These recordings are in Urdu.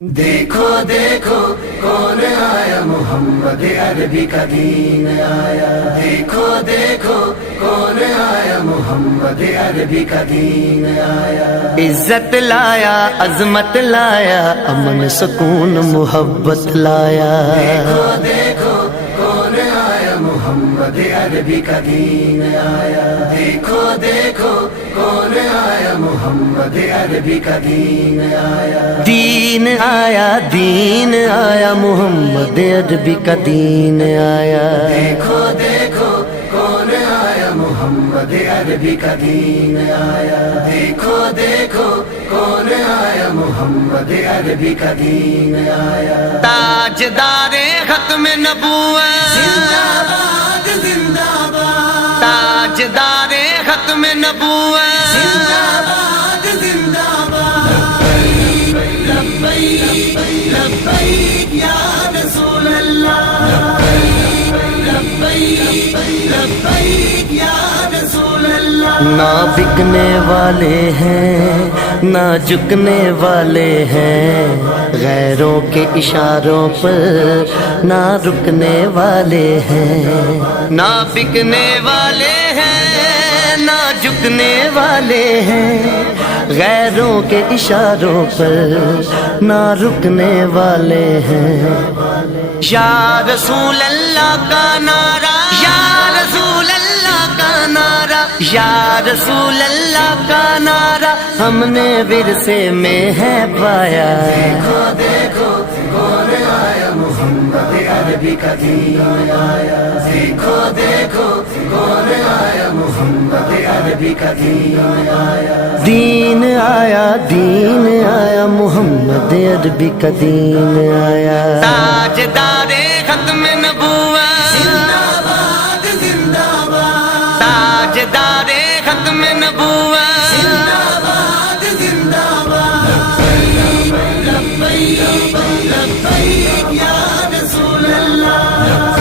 دیکھو دیکھو کون آیا، محمد عربی کا دین آیا۔ دیکھو دیکھو کون آیا، محمد عربی کا دین آیا۔ عزت لایا، عظمت لایا، امن سکون محبت لایا۔ دیکھو دیکھو کون آیا، محمد عربی کا دین آیا۔ دیکھو دیکھو کون آیا، محمد عربی کا دین آیا۔ دین آیا، دین آیا، محمد عربی کا دین آیا۔ دیکھو دیکھو کون آیا، محمد عربی کا دین آیا۔ دیکھو دیکھو کون آیا، محمد عربی کا دین آیا۔ تاجدار ختم نبوت، زندہ باد زندہ باد، تاجدار ختم نبوت، زندہ باد زندہ باد۔ لبیک لبیک یا رسول اللہ، لبیک لبیک یا رسول اللہ۔ نہ بکنے والے ہیں نہ جھکنے والے ہیں، غیروں کے اشاروں پر نہ رکنے والے ہیں۔ نہ بکنے والے ہیں نہ جھکنے والے ہیں، غیروں کے اشاروں پر نہ رکنے والے ہیں۔ یا رسول اللہ کا نعرہ، یا رسول اللہ کا نعرہ، یا رسول اللہ کا نعرہ ہم نے ورثے میں ہے پایا۔ دیکھو دیکھو کون آیا، محمد عربی کا دین آیا۔ دیکھو دیکھو کون آیا، محمد عربی کا دین آیا۔ دین آیا، دین آیا، محمد عربی کا دین آیا۔ تاجدار ختم نبوت، زندہ باد زندہ باد، تاجدار ختم نبوت، زندہ باد زندہ باد۔ لبیک لبیک یا رسول اللہ،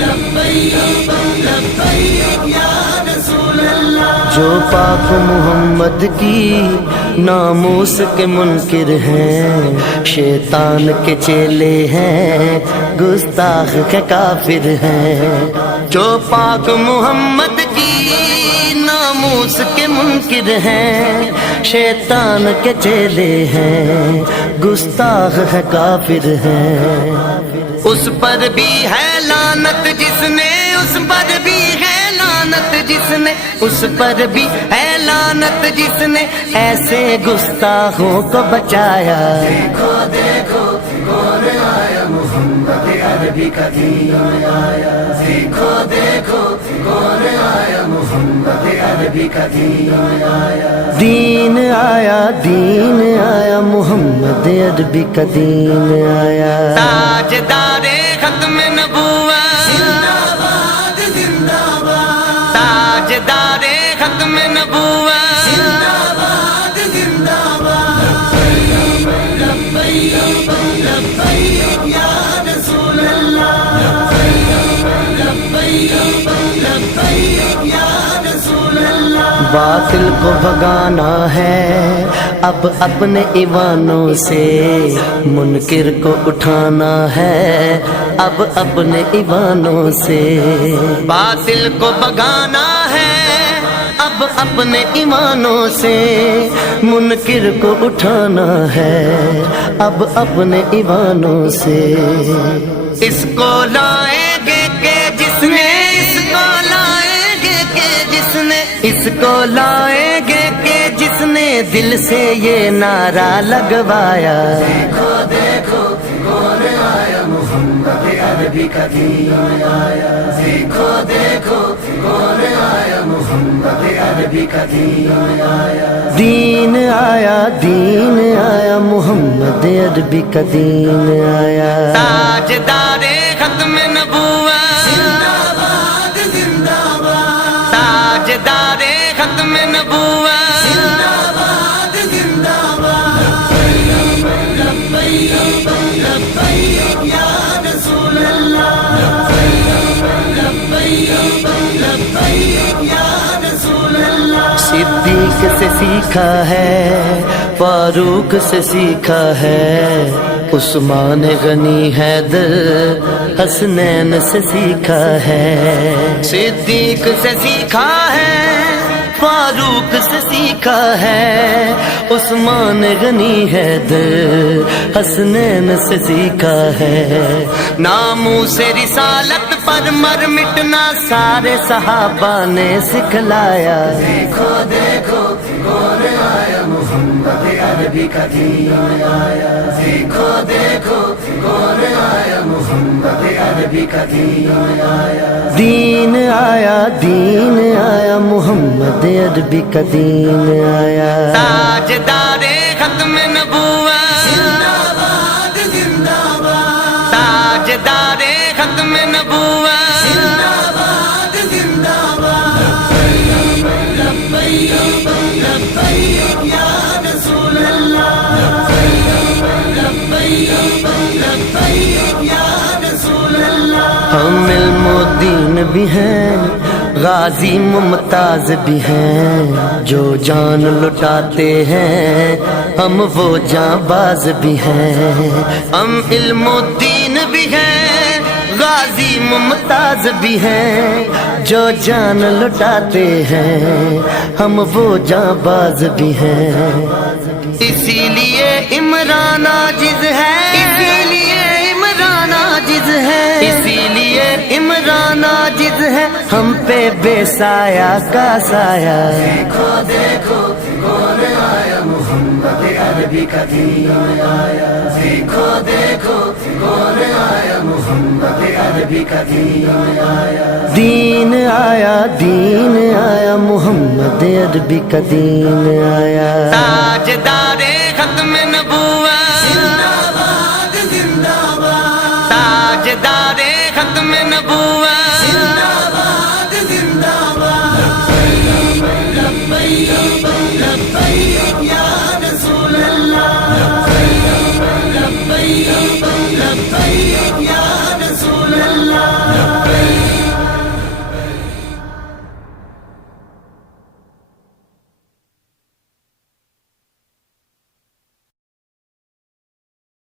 لبیک لبیک یا رسول اللہ۔ جو پاک محمد کی ناموس کے منکر ہیں، شیطان کے چیلے ہیں، گستاخ کے کافر ہیں۔ جو پاک محمد کی ناموس کے منکر ہیں، شیطان کے چیلے ہیں، گستاخ ہے کافر ہیں۔ اس پر بھی ہے لعنت جس نے، اس پر بھی ہے لعنت جس نے، اس پر بھی ہے لعنت جس نے ایسے گستاخوں کو بچایا۔ دیکھو دیکھو کون آیا، محمد عربی کا دین آیا۔ دیکھو دیکھو کون آیا، محمد عربی کا دین آیا۔ دین آیا، دین آیا، محمد عربی کا دین آیا۔ تاجدار ختم نبوت، زندہ باد زندہ باد، تاجدار ختم نبوت، زندہ باد زندہ باد۔ لبیک لبیک یا رسول اللہ، لبیک لبیک یا رسول اللہ۔ باطل کو بھگانا ہے اب اپنے ایوانوں سے، منکر کو اٹھانا ہے اب اپنے ایوانوں سے۔ باطل کو بھگانا ہے اب اپنے ایمانوں سے، منکر کو اٹھانا ہے اب اپنے ایوانوں سے۔ اس کو لائیں گے کہ جس نے، اس کو لائیں گے کہ جس نے، اس کو لائیں گے کہ جس نے دل سے یہ نعرہ لگوایا۔ دیکھو دیکھو کون آیا، محمد عربی کا دین آیا۔ دیکھو دیکھو کون آیا، محمد عربی کا دین آیا۔ دین آیا، دین آیا، محمد عربی کا دین آیا۔ تاجدار ختم نبوت، زندہ باد زندہ باد، تاجدار ختم نبوت، زندہ باد زندہ باد۔ لبیک لبیک یا رسول اللہ، لبیک لبیک یا رسول اللہ۔ صدیق سے سیکھا ہے، فاروق سے سیکھا ہے، عثمان غنی حیدر حسنین سے سیکھا ہے، صدیق سے سیکھا ہے، فاروق سے سیکھا ہے، عثمان غنی حیدر حسنین سے سیکھا ہے، ناموں سے رسالت پر مر مٹنا سارے صحابہ نے سکھلایا، دیکھو دیکھو کون آیا محمد عربی کا دین آیا، دیکھو دیکھو کون آیا محمد عربی کا دین آیا، دین آیا، دین آیا، محمد عربی کا دین آیا، تاجدار ختم نبوت، زندہ باد زندہ باد، تاجدار ختم نبوت، زندہ باد زندہ باد، لبیک لبیک یا رسول اللہ، لبیک لبیک یا رسول اللہ، ہم علم و دین بھی ہیں، غازی ممتاز بھی ہیں، جو جان لٹاتے ہیں ہم وہ جاں باز بھی ہیں، ہم علم و دین بھی ہیں، غازی ممتاز بھی ہیں، جو جان لٹاتے ہیں ہم وہ جاں باز بھی ہیں، اسی لیے عمران عاجز ہے، اسی لیے عمران عاجز ہے، اسی لیے عمران عاجز ہے، ہم پہ بے سایہ کا سایہ، دیکھو دیکھو کون آیا محمد عربی کا دین آیا، دیکھو دیکھو کون آیا محمد عربی کا دین آیا، دین آیا، دین آیا، محمد عربی کا دین آیا، تاجدار ختم نبوت، زندہ باد زندہ باد، تاجدار ختم نبوت،